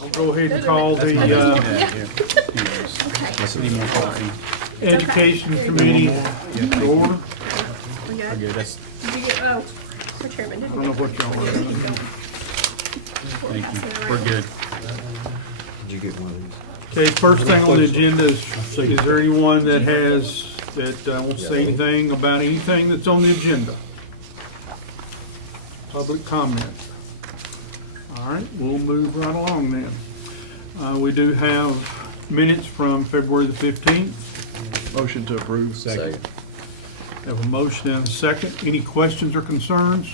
I'll go ahead and call the Education Committee to order. We good? Good, that's, Did you get, oh, for chairman, did I you don't know get? what y'all Yeah, are. you go. thank you. Passing it We're around. good. Did you get one of these? Okay, first thing on the agenda is there anyone that wants to say anything about anything that's on the agenda? Public comment. All right, we'll move right along then. We do have minutes from February the 15th. Motion to approve. Second. Have a motion and a second. Any questions or concerns?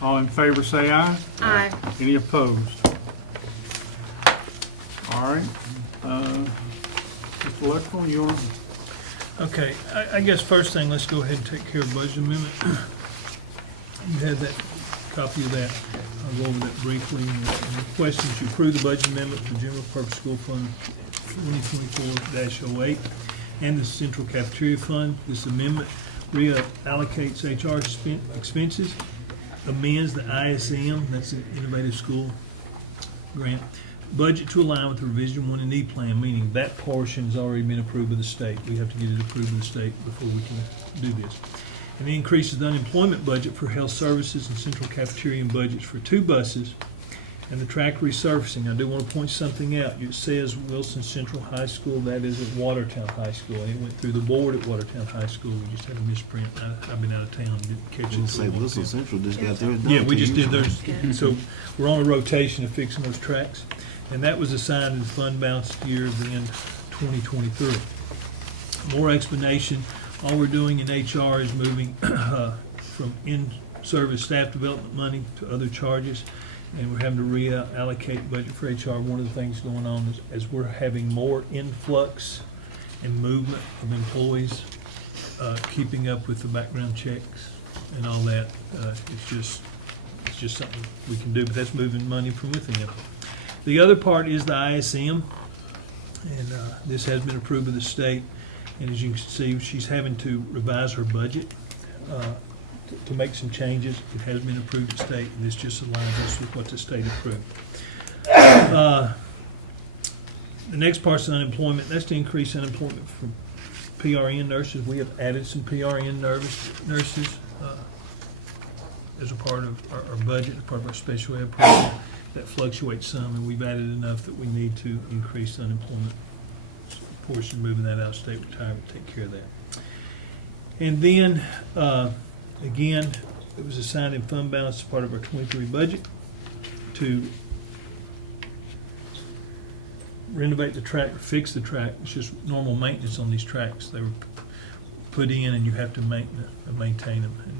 All in favor say aye. Aye. Any opposed? All right. Mr. Electrical, you want to? Okay, I guess first thing, let's go ahead and take care of budget amendment. You have that, copy of that. I'll go over that briefly. Any questions, you approve the budget amendment for general purpose school fund 2024-08 and the central cafeteria fund. This amendment reallocates HR expenses, amends the ISM, that's the Innovative School Grant, budget to align with the Revision 1 and E plan, meaning that portion has already been approved by the state. We have to get it approved by the state before we can do this. And it increases the unemployment budget for health services and central cafeteria budgets for 2 buses and the track resurfacing. I do want to point something out. It says Wilson Central High School, that is at Watertown High School. And it went through the board at Watertown High School. We just had a misprint. I've been out of town, didn't catch it. Didn't say Wilson Central just got theirs done. Yeah, we just did theirs. theirs, so we're on a rotation of fixing those tracks. And that was assigned in fund balance year end 2023. More explanation, all we're doing in HR is moving from in-service staff development money to other charges, and we're having to reallocate budget for HR. One of the things going on is as we're having more influx and movement of employees, keeping up with the background checks and all that, it's just something we can do, but that's moving money from within. The other part is the ISM, and this has been approved by the state. And as you can see, she's having to revise her budget to make some changes. It has been approved at state, and this just aligns us with what the state approved. The next part's unemployment. That's to increase unemployment for PRN nurses. We have added some PRN nurses as a part of our budget, as part of our special ed program. That fluctuates some, and we've added enough that we need to increase the unemployment portion, moving that out of state retirement, take care of that. And then, again, it was assigned in fund balance as part of our 23 budget to renovate the track, fix the track. It's just normal maintenance on these tracks. They were put in, and you have to maintain them. And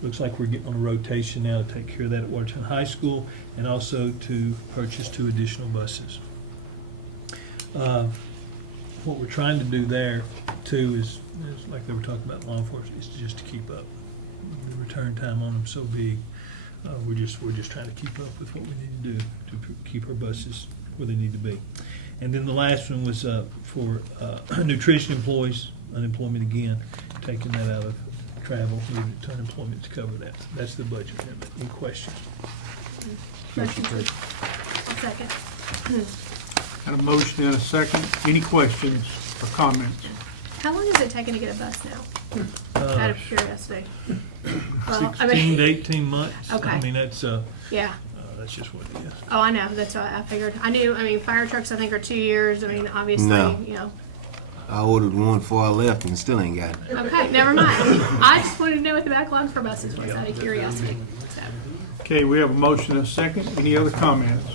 looks like we're getting on a rotation now to take care of that at Watertown High School, and also to purchase 2 additional buses. What we're trying to do there too is like they were talking about law enforcement, is just to keep up. The return time on them so big. We're just trying to keep up with what we need to do to keep our buses where they need to be. And then the last one was for nutrition employees, unemployment again, taking that out of travel, moving it to unemployment to cover that. That's the budget amendment. Any questions? Motion to. Second. Had a motion and a second. Any questions or comments? How long is it taking to get a bus now? Out of curiosity. Well, I 16 to mean, 18 months. Okay. I mean, that's yeah. just what it is. Oh, I know. That's what I figured. I knew. I mean, fire trucks I think are 2 years. I mean, obviously, No. you know. I ordered one before I left and still ain't got it. Okay, never mind. I just wanted to know what the backlog for buses was out of curiosity. So, Okay, we have a motion and a second. Any other comments?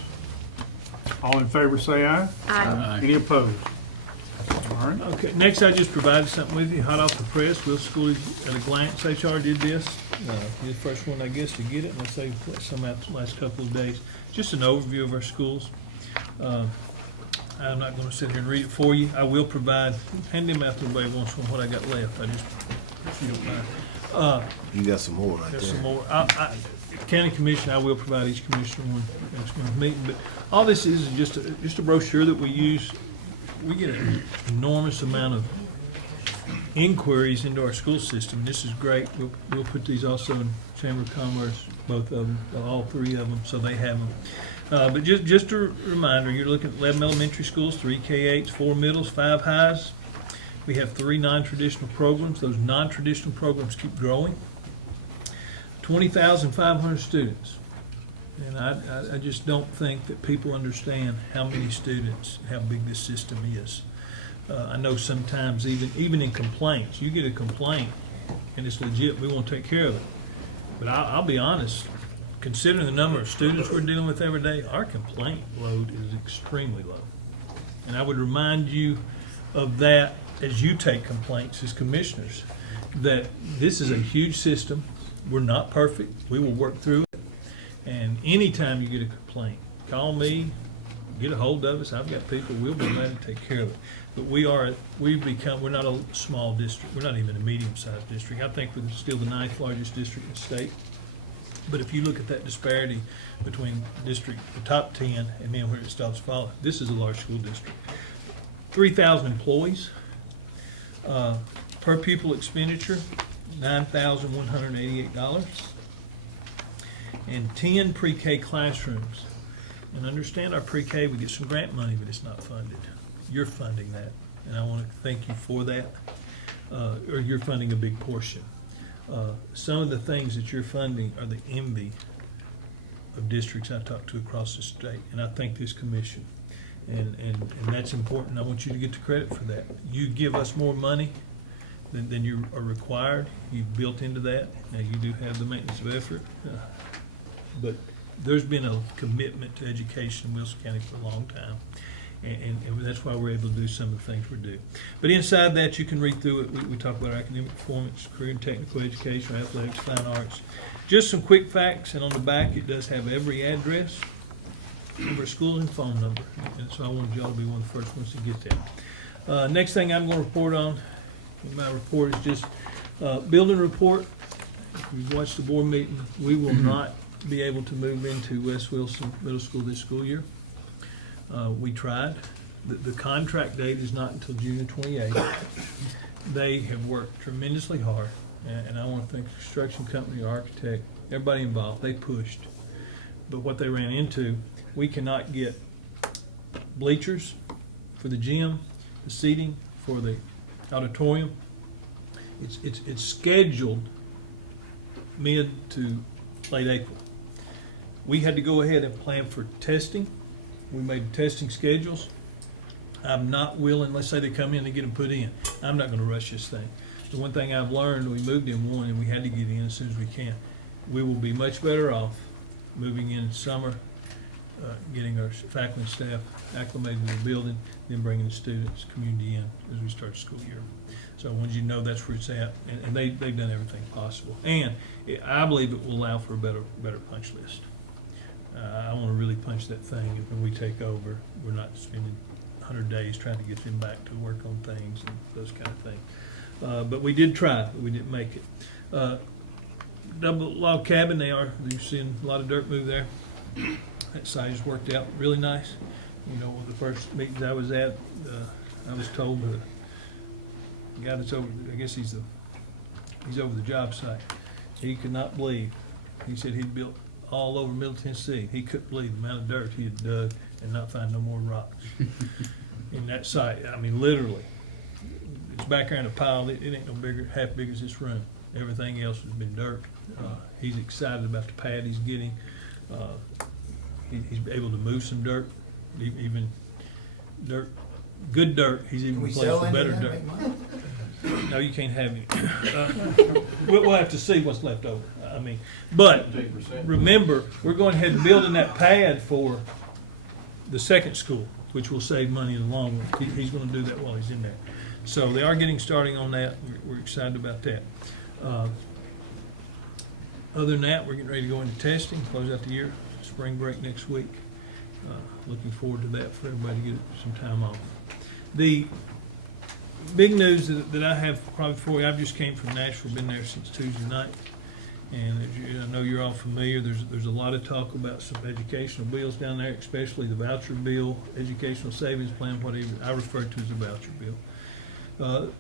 All in favor say aye. I Any opposed? All right. Okay, next I just provided something with you, hot off the press. Will School at a glance, HR did this. You're the first one, I guess, to get it, and I saved some out the last couple of days. Just an overview of our schools. I'm not going to sit here and read it for you. I will provide, hand them out to everybody once in a while what I got left. I just, if you don't mind. You got some more right There's there. some more. County Commission, I will provide each commissioner one next month meeting, but all this is just a brochure that we use. We get an enormous amount of inquiries into our school system. This is great. We'll put these also in Chamber of Commerce, both of them, all 3 of them, so they have them. But just a reminder, you're looking at 11 elementary schools, 3 K-8s, 4 middles, 5 highs. We have 3 non-traditional programs. Those non-traditional programs keep growing. 20,500 students. And I just don't think that people understand how many students, how big this system is. I know sometimes even in complaints, you get a complaint and it's legit, we want to take care of it. But I'll be honest, considering the number of students we're dealing with every day, our complaint load is extremely low. And I would remind you of that as you take complaints as commissioners, that this is a huge system. We're not perfect. We will work through it. And anytime you get a complaint, call me, get a hold of us. I've got people, we'll be glad to take care of it. But we're not a small district. We're not even a medium-sized district. I think we're still the 9th largest district in the state. But if you look at that disparity between the top 10 and then where it stops falling, this is a large school district. 3,000 employees, per pupil expenditure, $9,188, and 10 pre-K classrooms. And understand our pre-K, we get some grant money, but it's not funded. You're funding that, and I want to thank you for that, or you're funding a big portion. Some of the things that you're funding are the envy of districts I talk to across the state, and I thank this commission. And that's important. I want you to get the credit for that. You give us more money than you are required. You've built into that. Now, you do have the maintenance of effort, but there's been a commitment to education in Wilson County for a long time. And that's why we're able to do some of the things we do. But inside that, you can read through it. We talk about our academic performance, career and technical education, athletics, fine arts. Just some quick facts, and on the back, it does have every address, number of schools, and phone number. And so I wanted y'all to be one of the first ones to get that. Next thing I'm going to report on in my report is just building report. If you've watched the board meeting, we will not be able to move into West Wilson Middle School this school year. We tried. The contract date is not until June the 28th. They have worked tremendously hard, and I want to thank the construction company, architect, everybody involved. They pushed. But what they ran into, we cannot get bleachers for the gym, the seating for the auditorium. It's scheduled mid to late April. We had to go ahead and plan for testing. We made testing schedules. I'm not willing, let's say they come in and get them put in. I'm not going to rush this thing. The one thing I've learned, we moved in one and we had to get in as soon as we can. We will be much better off moving in summer, getting our faculty and staff acclimated to the building, then bringing the students, community in as we start the school year. So I wanted you to know that's where it's at, and they've done everything possible. And I believe it will allow for a better punch list. I want to really punch that thing. If when we take over, we're not spending 100 days trying to get them back to work on things and those kind of things. But we did try, but we didn't make it. Double log cabin, you're seeing a lot of dirt move there. That site has worked out really nice. You know, one of the first meetings I was at, I was told the guy that's over, I guess he's over the job site. He could not believe. He said he'd built all over Middle Tennessee. He couldn't believe the amount of dirt he had dug and not find no more rocks in that site. I mean, literally, it's back there in a pile. It ain't no bigger, half big as this room. Everything else has been dirt. He's excited about the pad he's getting. He's able to move some dirt, even dirt, good dirt. He's even replaced with better dirt. No, you can't have any. We'll have to see what's left over. I mean, but remember, we're going ahead and building that pad for the second school, which will save money in the long run. He's going to do that while he's in there. So they are getting starting on that. We're excited about that. Other than that, we're getting ready to go into testing, close out the year, spring break next week. Looking forward to that for everybody to get some time off. The big news that I have probably for you, I've just came from Nashville, been there since Tuesday night. And as I know you're all familiar, there's a lot of talk about some educational bills down there, especially the voucher bill, educational savings plan, whatever I refer to as a voucher bill.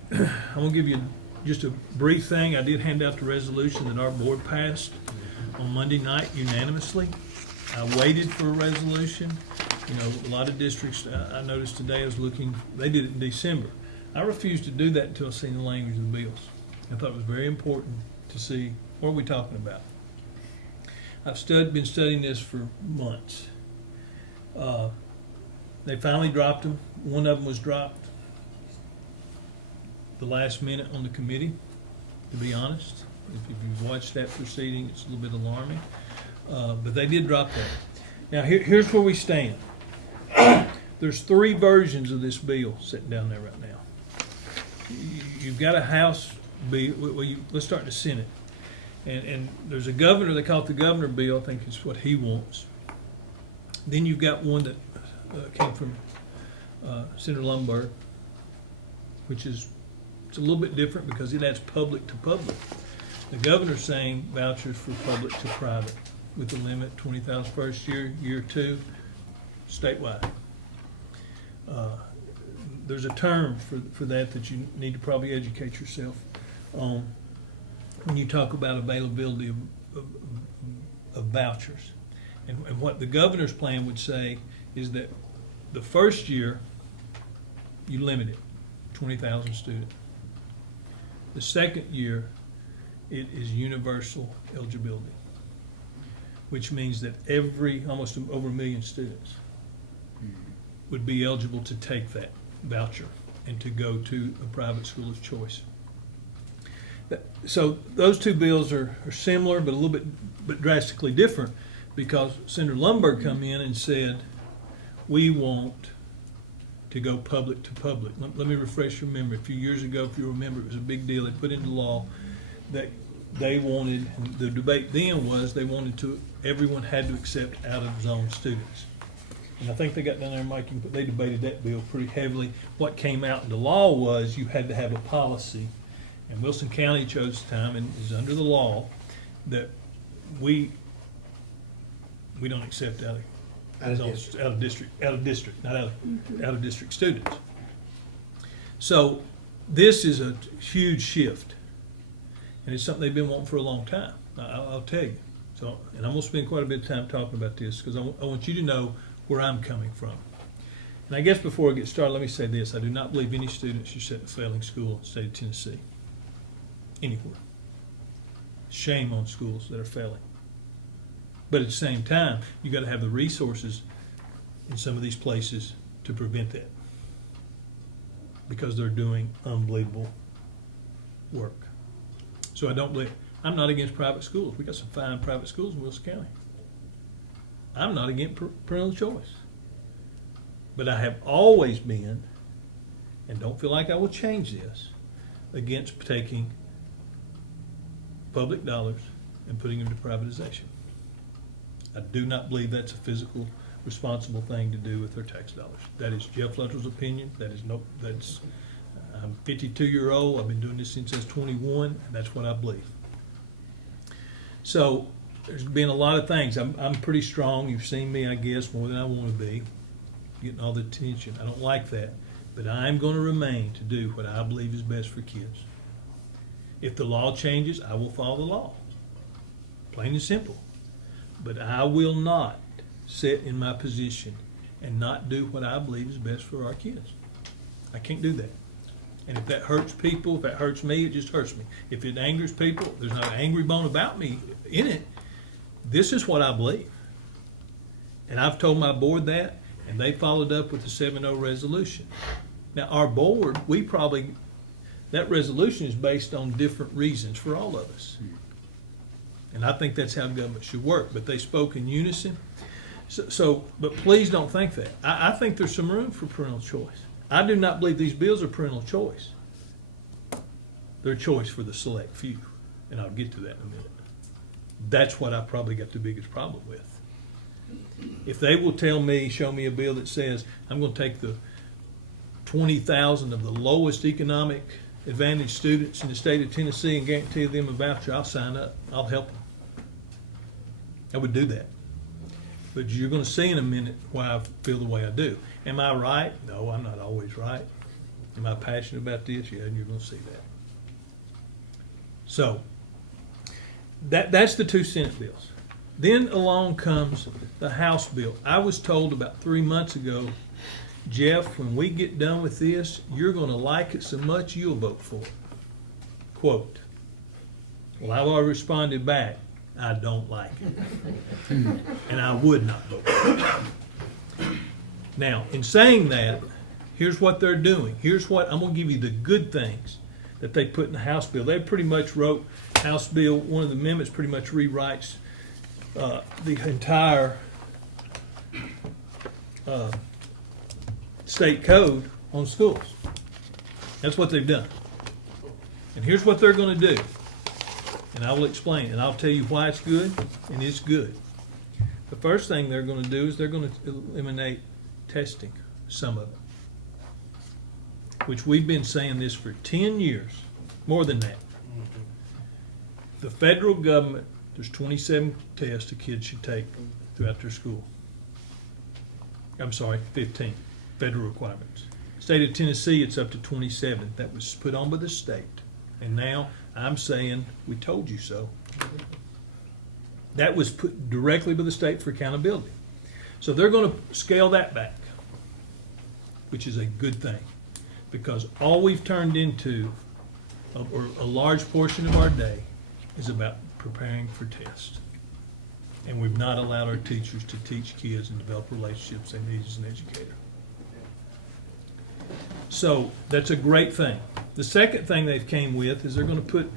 I'm going to give you just a brief thing. I did hand out the resolution that our board passed on Monday night unanimously. I waited for a resolution. You know, a lot of districts, I noticed today, I was looking, they did it in December. I refused to do that until I seen the language of the bills. I thought it was very important to see, what are we talking about? I've been studying this for months. They finally dropped them. One of them was dropped the last minute on the committee, to be honest. If you've watched that proceeding, it's a little bit alarming. But they did drop that. Now, here's where we stand. There's 3 versions of this bill sitting down there right now. You've got a House bill, let's start in the Senate. And there's a governor, they call it the governor bill, I think it's what he wants. Then you've got one that came from Senator Lumberg, which is, it's a little bit different because it adds public to public. The governor's saying vouchers for public to private with the limit 20,000 first year, year 2, statewide. There's a term for that you need to probably educate yourself on when you talk about availability of vouchers. And what the governor's plan would say is that the first year, you limit it, 20,000 students. The second year, it is universal eligibility, which means that almost over 1 million students would be eligible to take that voucher and to go to a private school of choice. So those 2 bills are similar, but a little bit drastically different, because Senator Lumberg come in and said, we want to go public to public. Let me refresh your memory. A few years ago, if you remember, it was a big deal. They put into law that they wanted, and the debate then was, everyone had to accept out-of-zone students. And I think they got down there, Mike, they debated that bill pretty heavily. What came out into law was you had to have a policy, and Wilson County chose the time and is under the law that we don't accept out of district, not out of district students. So this is a huge shift, and it's something they've been wanting for a long time. I'll tell you. So, and I'm gonna spend quite a bit of time talking about this because I want you to know where I'm coming from. And I guess before I get started, let me say this: I do not believe any student should sit in a failing school in the state of Tennessee, anywhere. Shame on schools that are failing. But at the same time, you got to have the resources in some of these places to prevent that, because they're doing unbelievable work. So I'm not against private schools. We got some fine private schools in Wilson County. I'm not against parental choice. But I have always been, and don't feel like I will change this, against taking public dollars and putting them to privatization. I do not believe that's a fiscal, responsible thing to do with their tax dollars. That is Jeff Luttrell's opinion. I'm 52-year-old. I've been doing this since I was 21, and that's what I believe. So there's been a lot of things. I'm pretty strong. You've seen me, I guess, more than I want to be, getting all the attention. I don't like that, but I'm going to remain to do what I believe is best for kids. If the law changes, I will follow the law. Plain and simple. But I will not sit in my position and not do what I believe is best for our kids. I can't do that. And if that hurts people, if that hurts me, it just hurts me. If it angers people, there's not an angry bone about me in it. This is what I believe. And I've told my board that, and they followed up with the 7-0 resolution. Now, our board, that resolution is based on different reasons for all of us. And I think that's how government should work, but they spoke in unison. But please don't think that. I think there's some room for parental choice. I do not believe these bills are parental choice. They're choice for the select few, and I'll get to that in a minute. That's what I probably got the biggest problem with. If they will show me a bill that says, I'm going to take the 20,000 of the lowest economic advantage students in the state of Tennessee and guarantee them a voucher, I'll sign up. I'll help them. I would do that. But you're going to see in a minute why I feel the way I do. Am I right? No, I'm not always right. Am I passionate about this? Yeah, and you're going to see that. So, that's the 2 Senate bills. Then along comes the House bill. I was told about 3 months ago, Jeff, when we get done with this, you're gonna like it so much you'll vote for it. Quote. Well, I've already responded back, I don't like it. And I would not vote for it. Now, in saying that, here's what they're doing. Here's what, I'm gonna give you the good things that they put in the House bill. They pretty much wrote, House bill, one of the amendments pretty much rewrites the entire state code on schools. That's what they've done. And here's what they're gonna do. And I will explain, and I'll tell you why it's good, and it's good. The first thing they're gonna do is they're gonna eliminate testing, some of it. Which we've been saying this for 10 years, more than that. The federal government, there's 27 tests a kid should take throughout their school. I'm sorry, 15 federal requirements. State of Tennessee, it's up to 27. That was put on by the state. And now I'm saying, we told you so. That was put directly by the state for accountability. So they're going to scale that back, which is a good thing. Because all we've turned into, or a large portion of our day, is about preparing for tests. And we've not allowed our teachers to teach kids and develop relationships they need as an educator. So that's a great thing. The second thing they've came with is they're going to put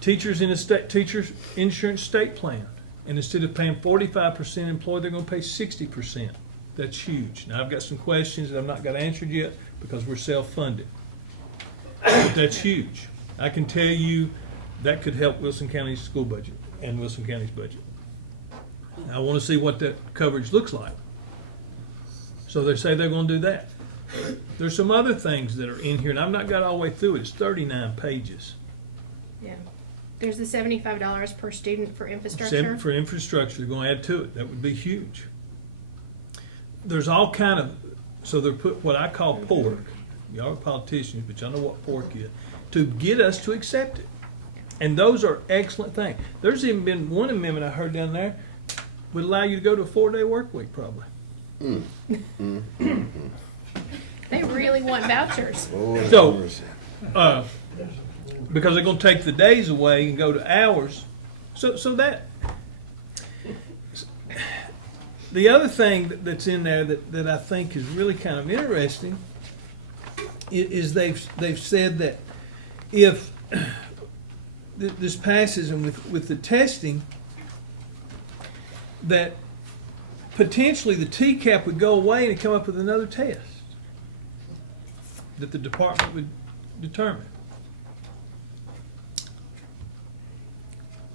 teachers in a teachers insurance state plan. And instead of paying 45% employed, they're going to pay 60%. That's huge. Now I've got some questions that I've not got answered yet because we're self-funded. But that's huge. I can tell you that could help Wilson County's school budget and Wilson County's budget. I want to see what that coverage looks like. So they say they're going to do that. There's some other things that are in here, and I've not got all the way through it. It's 39 pages. Yeah. There's the $75 per student for infrastructure. For infrastructure, they're going to add to it. That would be huge. There's all kind of, so they're put what I call pork. Y'all are politicians, but y'all know what pork is. To get us to accept it. And those are excellent things. There's even been one amendment I heard down there would allow you to go to a 4-day work week, probably. They really want vouchers. So, because they're going to take the days away and go to hours. So that, the other thing that's in there that I think is really kind of interesting is they've said that if this passes and with the testing, that potentially the TCAP would go away and come up with another test that the department would determine.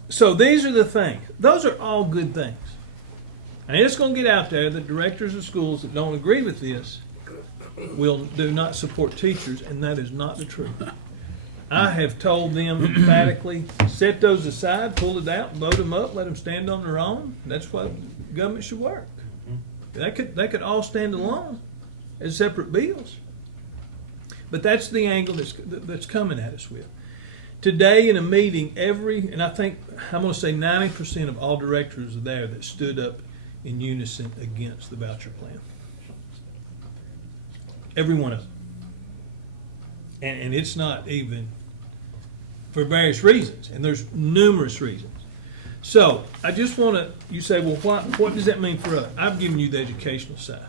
So these are the things. Those are all good things. And it's going to get out there that directors of schools that don't agree with this do not support teachers, and that is not the truth. I have told them emphatically, set those aside, pull it out, load them up, let them stand on their own. That's why government should work. They could all stand alone as separate bills. But that's the angle that's coming at us with. Today in a meeting, and I think I'm going to say 90% of all directors are there that stood up in unison against the voucher plan. Every one of them. And it's not even for various reasons, and there's numerous reasons. So I just want to, you say, well, what does that mean for us? I've given you the educational side.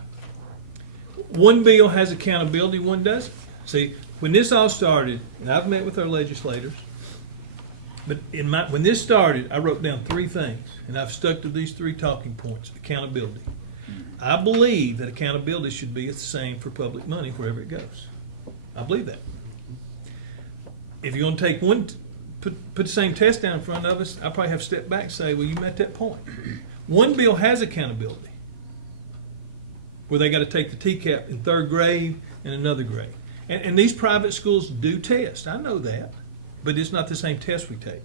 One bill has accountability, one doesn't. See, when this all started, and I've met with our legislators, but when this started, I wrote down 3 things, and I've stuck to these 3 talking points. Accountability. I believe that accountability should be the same for public money wherever it goes. I believe that. If you're going to take one, put the same test down in front of us, I probably have to step back and say, well, you met that point. One bill has accountability, where they got to take the TCAP in 3rd grade and another grade. And these private schools do test. I know that. But it's not the same test we take.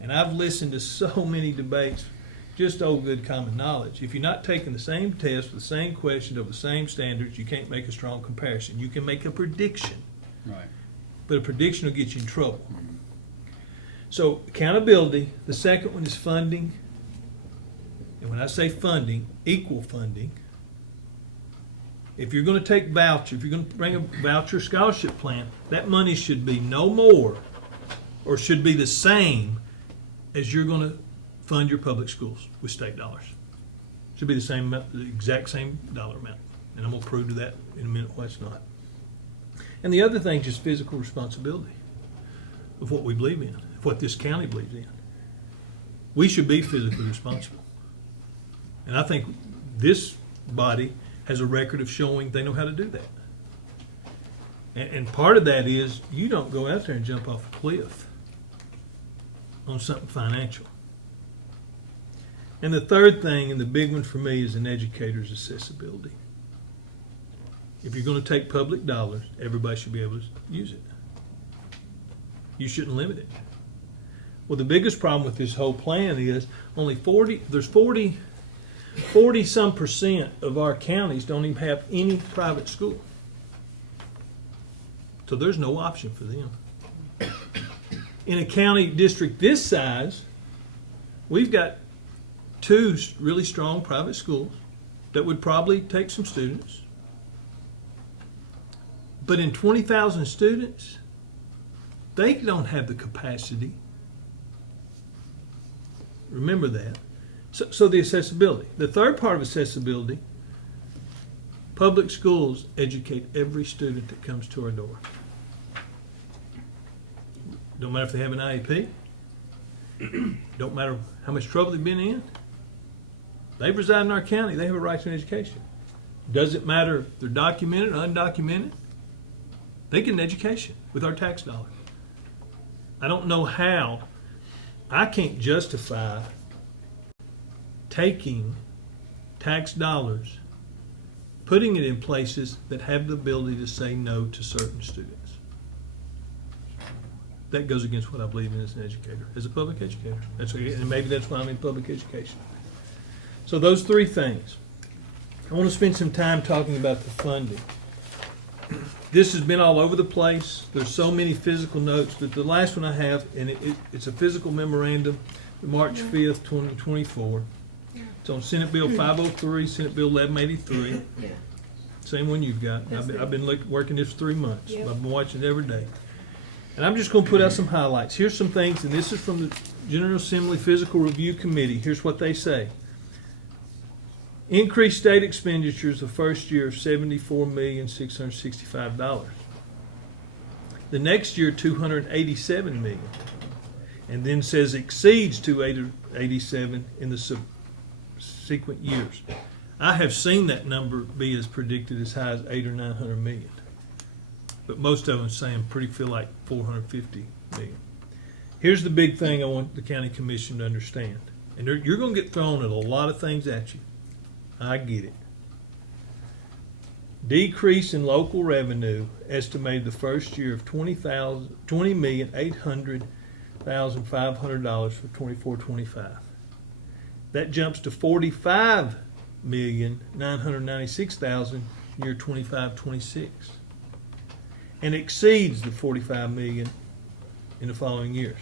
And I've listened to so many debates, just old good common knowledge. If you're not taking the same test with the same questions of the same standards, you can't make a strong comparison. You can make a prediction. Right. But a prediction will get you in trouble. So accountability. The second one is funding. And when I say funding, equal funding, if you're gonna take voucher, if you're gonna bring a voucher scholarship plan, that money should be no more or should be the same as you're gonna fund your public schools with state dollars. Should be the same amount, the exact same dollar amount. And I'm gonna prove to that in a minute why it's not. And the other thing is just physical responsibility of what we believe in, of what this county believes in. We should be physically responsible. And I think this body has a record of showing they know how to do that. And part of that is you don't go out there and jump off a cliff on something financial. And the third thing, and the big one for me, is an educator's accessibility. If you're going to take public dollars, everybody should be able to use it. You shouldn't limit it. Well, the biggest problem with this whole plan is only 40 some percent of our counties don't even have any private school. So there's no option for them. In a county district this size, we've got 2 really strong private schools that would probably take some students. But in 20,000 students, they don't have the capacity. Remember that. So the accessibility. The third part of accessibility, public schools educate every student that comes to our door. Don't matter if they have an IEP. Don't matter how much trouble they've been in. They reside in our county. They have a right to an education. Doesn't matter if they're documented or undocumented. They get an education with our tax dollar. I don't know how. I can't justify taking tax dollars, putting it in places that have the ability to say no to certain students. That goes against what I believe in as an educator, as a public educator. And maybe that's why I'm in public education. So those 3 things. I want to spend some time talking about the funding. This has been all over the place. There's so many physical notes, but the last one I have, and it's a physical memorandum, March 5th, 2024. It's on Senate Bill 503, Senate Bill 1183. Yeah. Same one you've got. That's I've been working this for 3 months. Yep. I've been watching it every day. And I'm just going to put out some highlights. Here's some things, and this is from the General Assembly Physical Review Committee. Here's what they say. Increased state expenditures the first year of $74,665,000. The next year, $287 million. And then says exceeds $287 in the subsequent years. I have seen that number be as predicted as high as $800 or $900 million. But most of them saying feel like $450 million. Here's the big thing I want the county commission to understand. And you're going to get thrown at a lot of things at you. I get it. Decrease in local revenue estimated the first year of $20,800,500 for 24-25. That jumps to $45,996,000 year 25-26, and exceeds the $45 million in the following years.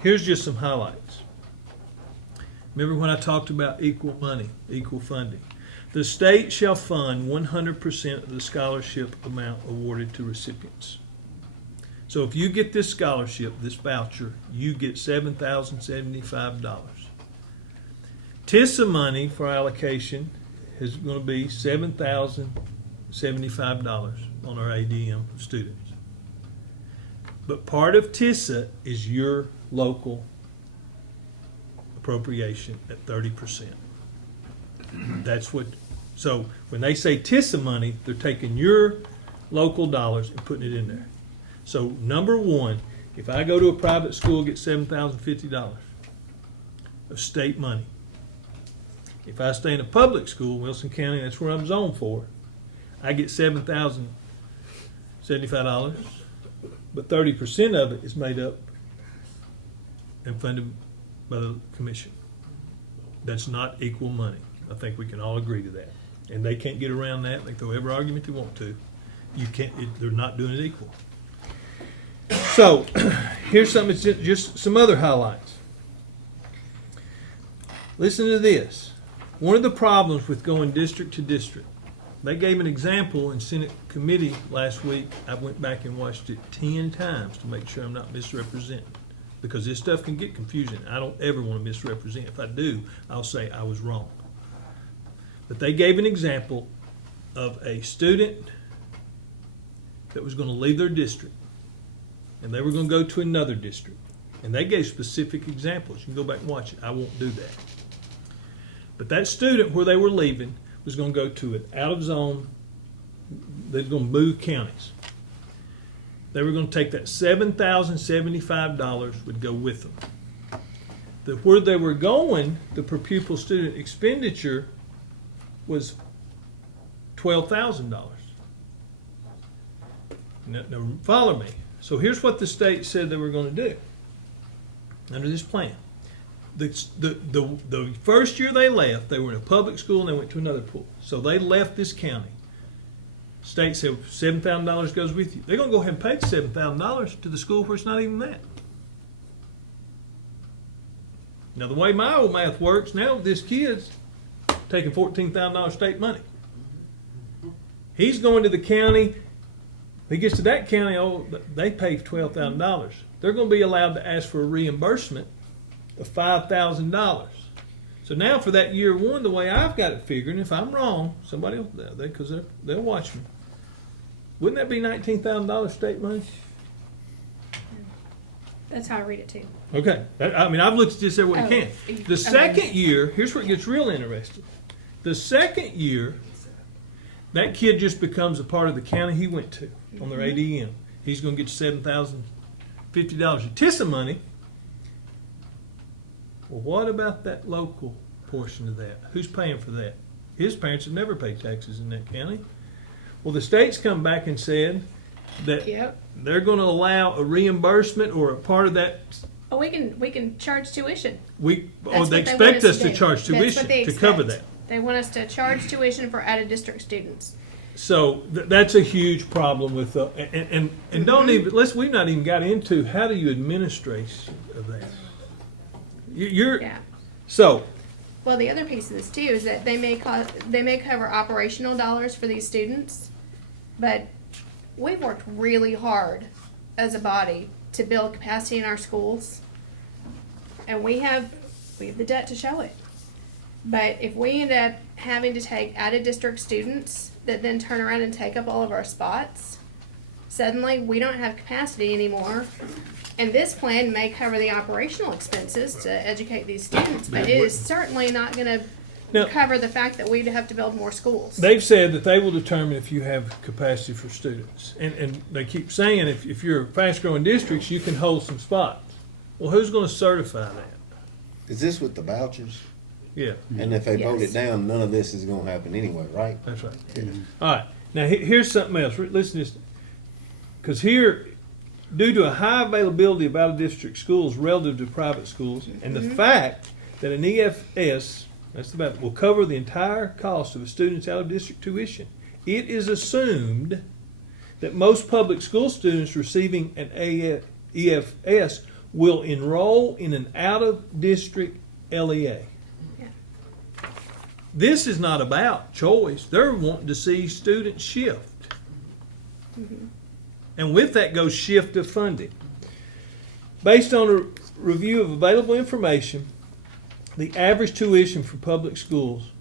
Here's just some highlights. Remember when I talked about equal money, equal funding? The state shall fund 100% of the scholarship amount awarded to recipients. So if you get this scholarship, this voucher, you get $7,075. TISA money for allocation is going to be $7,075 on our ADM students. But part of TISA is your local appropriation at 30%. That's what, so when they say TISA money, they're taking your local dollars and putting it in there. So number one, if I go to a private school, get $7,050 of state money. If I stay in a public school, Wilson County, that's where I'm zoned for, I get $7,075, but 30% of it is made up and funded by the commission. That's not equal money. I think we can all agree to that. And they can't get around that. They can throw every argument they want to. You can't, they're not doing it equal. So, here's something, just some other highlights. Listen to this. One of the problems with going district to district, they gave an example in Senate committee last week. I went back and watched it 10 times to make sure I'm not misrepresenting, because this stuff can get confusing. I don't ever want to misrepresent. If I do, I'll say I was wrong. But they gave an example of a student that was going to leave their district, and they were going to go to another district. And they gave specific examples. You can go back and watch it. I won't do that. But that student, where they were leaving, was going to go to an out-of-zone, they were going to move counties. They were going to take that $7,075 would go with them. Where they were going, the per pupil student expenditure was $12,000. Now, follow me. So here's what the state said they were going to do under this plan. The first year they left, they were in a public school and they went to another pool. So they left this county. State said $7,000 goes with you. They're going to go ahead and pay $7,000 to the school where it's not even that. Now, the way my old math works, now this kid's taking $14,000 state money. He's going to the county. He gets to that county, oh, they pay $12,000. They're going to be allowed to ask for a reimbursement of $5,000. So now for that year one, the way I've got it figured, and if I'm wrong, somebody else, because they'll watch me. Wouldn't that be $19,000 state money? That's how I read it too. Okay. I've looked at this every way I can. The second year, here's where it gets real interesting. The second year, that kid just becomes a part of the county he went to on their ADM. He's going to get $7,050 of TISA money. Well, what about that local portion of that? Who's paying for that? His parents have never paid taxes in that county. Well, the state's come back and said that they're going to allow a reimbursement or a part of that. Oh, we can charge tuition. They That's what expect want us to do. charge That's what tuition they to cover expect. that. They want us to charge tuition for out-of-district students. So that's a huge problem with and don't even we've not even got into how do you administrate of that. So. Well, the other piece of this too is that they may cover operational dollars for these students, but we've worked really hard as a body to build capacity in our schools, and we have the debt to show it. But if we end up having to take out-of-district students that then turn around and take up all of our spots, suddenly we don't have capacity anymore. And this plan may cover the operational expenses to educate these students, but it is certainly not going to cover the fact that we'd have to build more schools. They've said that they will determine if you have capacity for students. And they keep saying if you're fast-growing districts, you can hold some spots. Well, who's going to certify that? Is this with the vouchers? Yeah, And if they vote Yes. it down, none of this is gonna happen anyway, right? that's right. All right. Now, here's something else. Listen to this. Because here, due to a high availability of out-of-district schools relative to private schools, and the fact that an EFS, will cover the entire cost of a student's out-of-district tuition, it is assumed that most public school students receiving an EFS will enroll in an out-of-district LEA. This is not about choice. They're wanting to see students shift. And with that goes shift of funding. Based on a review of available information, the average tuition for public schools,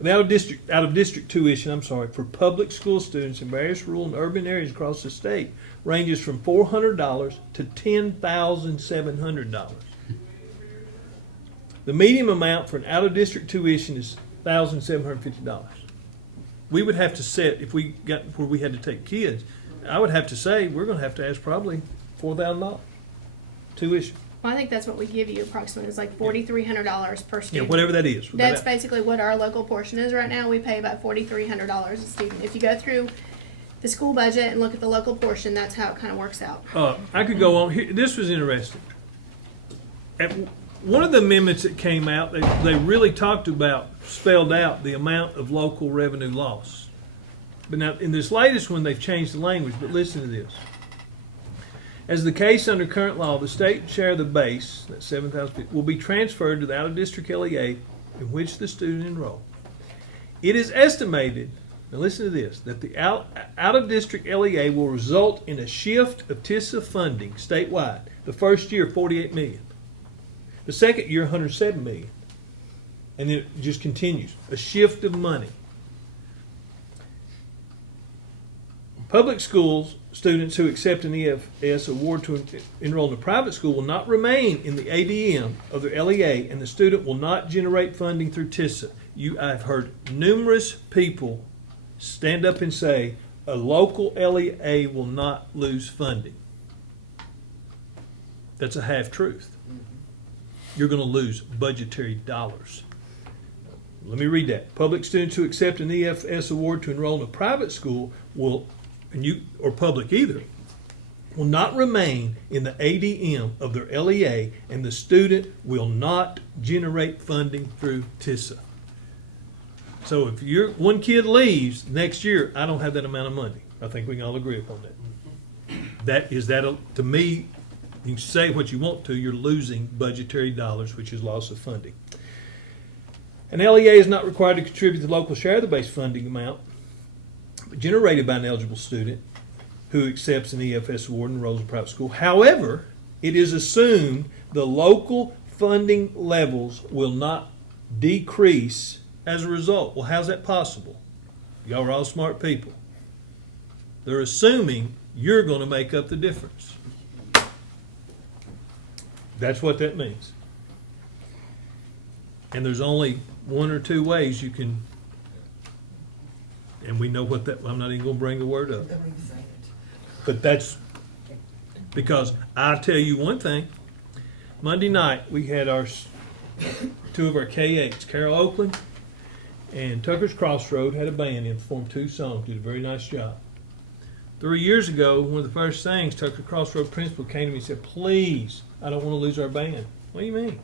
the out-of-district tuition, for public school students in various rural and urban areas across the state ranges from $400 to $10,700. The median amount for an out-of-district tuition is $1,750. We would have to set, if we got where we had to take kids, I would have to say we're going to have to ask probably $4,000 tuition. Well, I think that's what we give you approximately. It's like $4,300 per student. Whatever that is. That's basically what our local portion is right now. We pay about $4,300 a student. If you go through the school budget and look at the local portion, that's how it kind of works out. I could go on. This was interesting. One of the amendments that came out, they really spelled out the amount of local revenue loss. But now, in this latest one, they've changed the language, but listen to this. As the case under current law, the state share of the base, that's 7,000, will be transferred to the out-of-district LEA in which the student enrolled. It is estimated, now listen to this, that the out-of-district LEA will result in a shift of TISA funding statewide. The first year, $48 million. The second year, $107 million. And then it just continues. A shift of money. Public schools students who accept an EFS award to enroll in a private school will not remain in the ADM of their LEA, and the student will not generate funding through TISA. I've heard numerous people stand up and say a local LEA will not lose funding. That's a half truth. You're going to lose budgetary dollars. Let me read that. Public students who accept an EFS award to enroll in a private school will, or public either, will not remain in the ADM of their LEA, and the student will not generate funding through TISA. So if one kid leaves next year, I don't have that amount of money. I think we can all agree upon that. To me, you can say what you want to, you're losing budgetary dollars, which is loss of funding. An LEA is not required to contribute the local share of the base funding amount generated by an eligible student who accepts an EFS award and enrolls in a private school. However, it is assumed the local funding levels will not decrease as a result. Well, how's that possible? Y'all are all smart people. They're assuming you're going to make up the difference. That's what that means. And there's only one or two ways you can, and we know what that, I'm not even going to bring the word up. But that's because I'll tell you one thing. Monday night we had two of our K8s, Carol Oakland and Tucker's Crossroad, had a band and performed 2 songs, did a very nice job. 3 years ago, one of the first things, Tucker Crossroad principal came to me and said, please, I don't want to lose our band. What do you mean?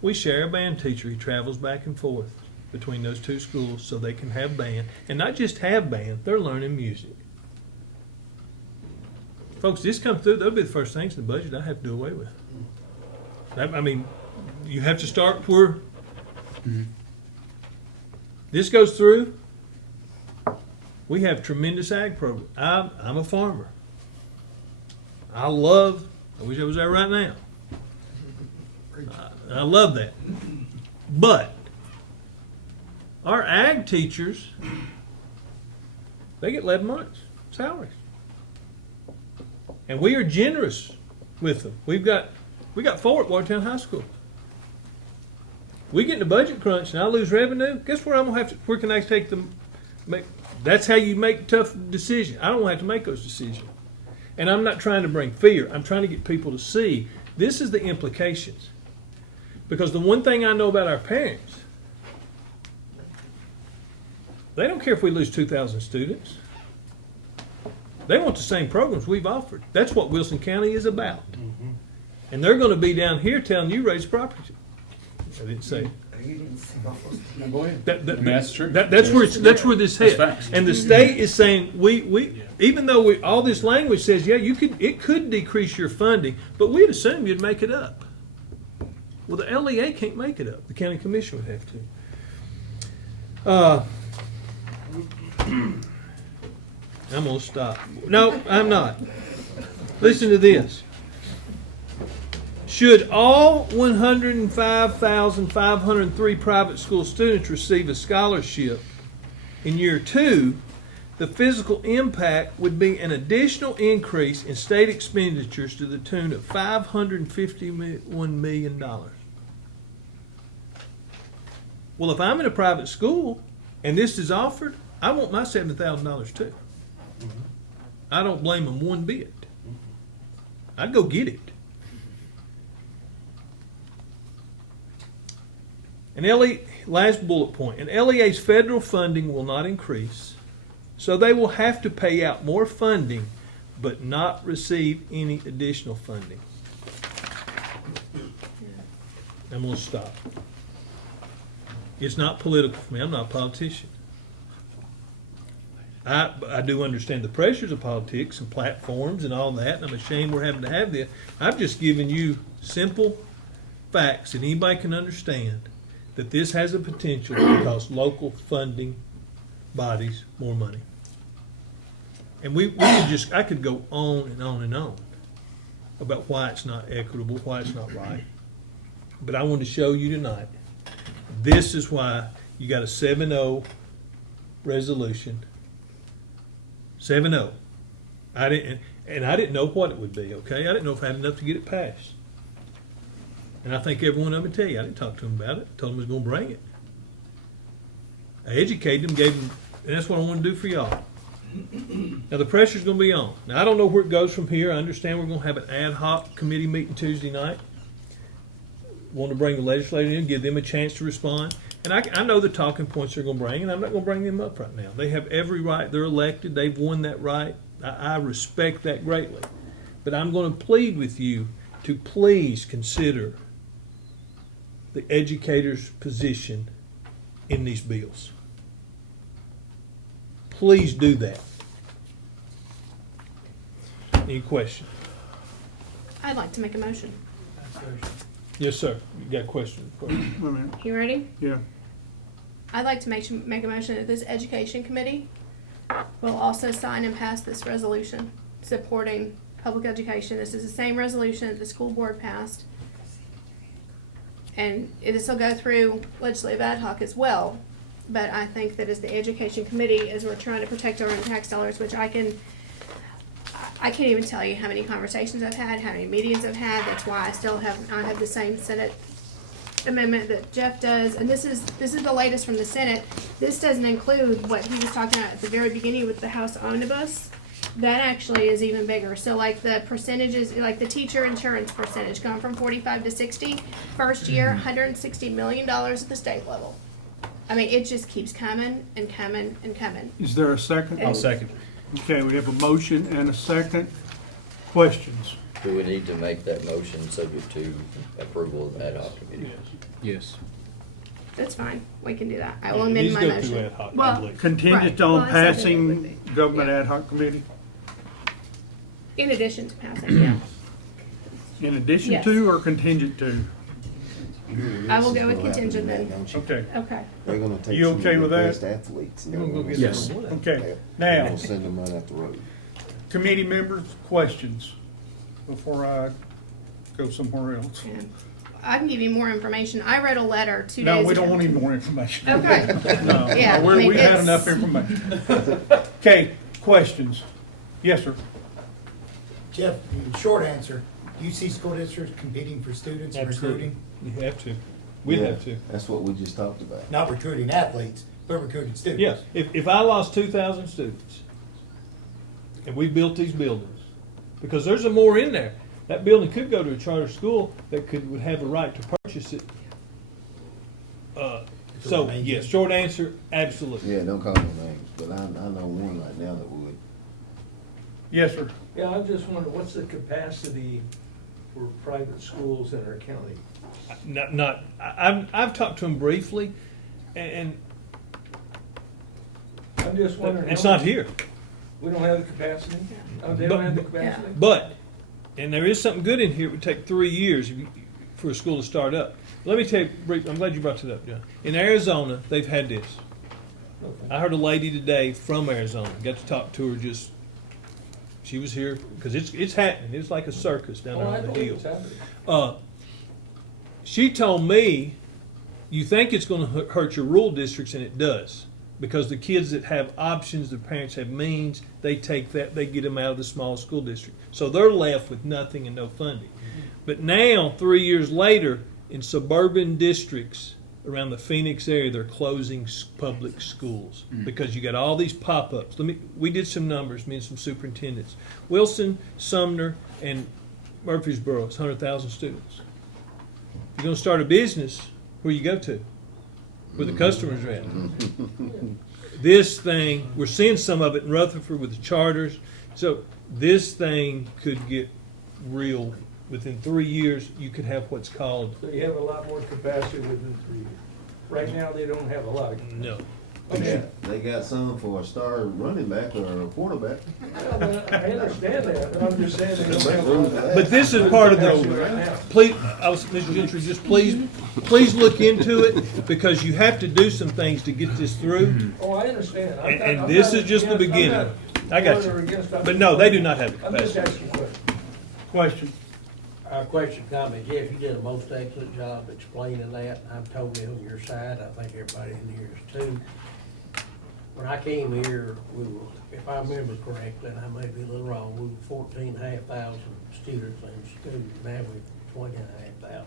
We share a band teacher. He travels back and forth between those 2 schools so they can have band. And not just have band, they're learning music. Folks, this comes through, that'll be the first things in the budget I have to do away with. I mean, you have to start where this goes through. We have tremendous ag program. I'm a farmer. I wish I was there right now. I love that. But our ag teachers, they get 11 months salaries. And we are generous with them. We got 4 at Watertown High School. We get in a budget crunch and I lose revenue. Guess where I'm gonna have to? Where can I take them? That's how you make tough decisions. I don't have to make those decisions. And I'm not trying to bring fear. I'm trying to get people to see this is the implications. Because the one thing I know about our parents, they don't care if we lose 2,000 students. They want the same programs we've offered. That's what Wilson County is about. Mm-hmm. And they're going to be down here telling you raise property. I didn't say it. No, go ahead. That's true. That's where this heads. And the state is saying we even though all this language says it could decrease your funding, but we'd assume you'd make it up. Well, the LEA can't make it up. The county commission would have to. I'm gonna stop. No, I'm not. Listen to this. Should all 105,503 private school students receive a scholarship in year 2, the physical impact would be an additional increase in state expenditures to the tune of $551 million. Well, if I'm in a private school and this is offered, I want my $7,000 too. I don't blame them one bit. I'd go get it. Last bullet point, an LEA's federal funding will not increase, so they will have to pay out more funding but not receive any additional funding. I'm going to stop. It's not political for me. I'm not a politician. I do understand the pressures of politics and platforms and all that, and I'm ashamed we're having to have this. I've just given you simple facts that anybody can understand, that this has a potential to cost local funding bodies more money. And we could just, I could go on and on and on about why it's not equitable, why it's not right. But I want to show you tonight, this is why you got a 7-0 resolution. 7-0. I didn't know what it would be, okay? I didn't know if I had enough to get it passed. And I think every one of them would tell you, I didn't talk to them about it, told them I was gonna bring it. I educated them, gave them, and that's what I want to do for y'all. Now, the pressure's gonna be on. Now, I don't know where it goes from here. I understand we're gonna have an ad hoc committee meeting Tuesday night. Want to bring the legislators in, give them a chance to respond. And I know the talking points they're gonna bring, and I'm not gonna bring them up right now. They have every right. They're elected. They've won that right. I respect that greatly. But I'm gonna plead with you to please consider the educator's position in these bills. Please do that. Any question? I'd like to make a motion. Yes, sir. You got a question? Wait a minute. You ready? Yeah. I'd like to make a motion that this education committee will also sign and pass this resolution supporting public education. This is the same resolution that the school board passed. And this will go through legislative ad hoc as well. But I think that as the education committee, as we're trying to protect our own tax dollars, which I can't even tell you how many conversations I've had, how many meetings I've had. That's why I have the same Senate amendment that Jeff does. And this is the latest from the Senate. This doesn't include what he was talking about at the very beginning with the House omnibus. That actually is even bigger. So like the percentages, like the teacher insurance percentage going from 45 to 60, first year, $160 million at the state level. I mean, it just keeps coming and coming and coming. Is there a second? I'll second. Okay, we have a motion and a second. Questions? Do we need to make that motion subject to approval of the ad hoc committee? Yes. That's fine. We can do that. I will It amend needs my to go motion. through ad hoc, I Well, believe. Contingent Right. on Well, I said that it passing would be. government Yeah. ad hoc committee? In addition to passing, yeah. In addition Yes. to or contingent to? I will go with contingent then. Okay. Okay. They're gonna take You some of okay the with that? best athletes. and You wanna go they're get Yes. some one? Okay. They're Now, gonna send them right out the road. committee members, questions before I go somewhere else? And I can give you more information. I wrote a letter 2 days ago. No, we don't want any more information. Okay. No, Yeah, I mean, we've had it's- enough information. Okay, questions? Yes, sir. Jeff, short answer, do you see school districts competing for students and Absolutely. recruiting? You have to. We'd Yeah, have to. That's what we just talked about. Not recruiting athletes, but recruiting students. Yeah, if I lost 2,000 students and we built these buildings, because there's a more in there. That building could go to a charter school that would have a right to purchase it. So, yes, short answer, absolutely. Yeah, don't call no names, but I know one right now that would. Yes, sir. Yeah, I'm just wondering, what's the capacity for private schools in our county? I've talked to him briefly, and I'm just wondering. it's how not much- here. We don't have the capacity? Oh, they don't have the capacity? But, and there is something good in here, it would take 3 years for a school to start up. Let me tell you, I'm glad you brought that up, John. In Arizona, they've had this. Okay. I heard a lady today from Arizona, got to talk to her she was here, because it's happening, it's like a circus down Oh, there I on the believe hill. it's happening. She told me, you think it's gonna hurt your rural districts, and it does. Because the kids that have options, their parents have means, they take that, they get them out of the small school district. So they're left with nothing and no funding. But now, 3 years later, in suburban districts around the Phoenix area, they're closing public schools because you got all these pop-ups. We did some numbers, me and some superintendents. Wilson, Sumner, and Murfreesboro, it's 100,000 students. If you're gonna start a business, where you go to? Where the customers are at. This thing, we're seeing some of it in Rutherford with the charters. So this thing could get real. Within 3 years, you could have what's called, So you have a lot more capacity within 3 years. Right now, they don't have a lot of. no. They got some for a star running back or a quarterback. I understand that, but I'm just saying they don't have. But this is part of Right the, now. please, Mr. Gentry, just please look into it, because you have to do some things to get this through. Oh, I understand. And this is just the beginning. I got you. But no, they do not have the I'm just capacity. asking a question. Question? Question, comment, Jeff, you did a most excellent job explaining that, I'm totally on your side, I think everybody in here is too. When I came here, we were, if I remember correctly, and I may be a little wrong, we were 14,500 students in school, now we're 20,500.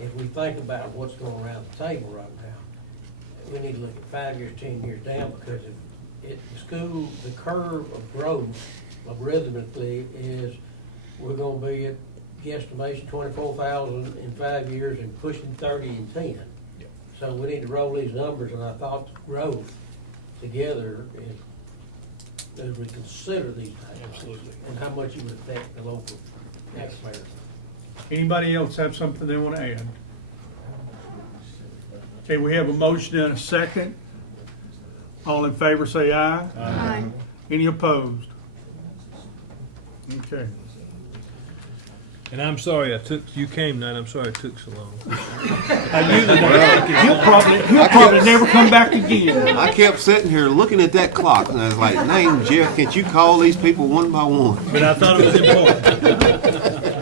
If we think about what's going around the table right now, we need to look at 5 years, 10 years down, because if the school, the curve of growth logarithmically is, we're gonna be at guesstimation 24,000 in 5 years and pushing 30 in 10. So we need to roll these numbers, and I thought growth together as we consider these things. Absolutely. And how much it would affect the local taxpayers. Anybody else have something they want to add? Okay, we have a motion and a second. All in favor, say aye. Aye. Any opposed? Okay. And I'm sorry you came tonight, I'm sorry it took so long. I usually don't take it. He'll probably never come back again. I kept sitting here looking at that clock, and I was like, "Name Jeff, can't you call these people one by one?" But I thought it was important.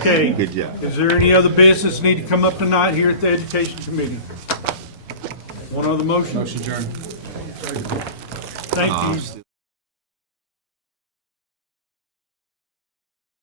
Okay. Good job. Is there any other business need to come up tonight here at the Education Committee? One other motion? Motion adjourned. Thank you.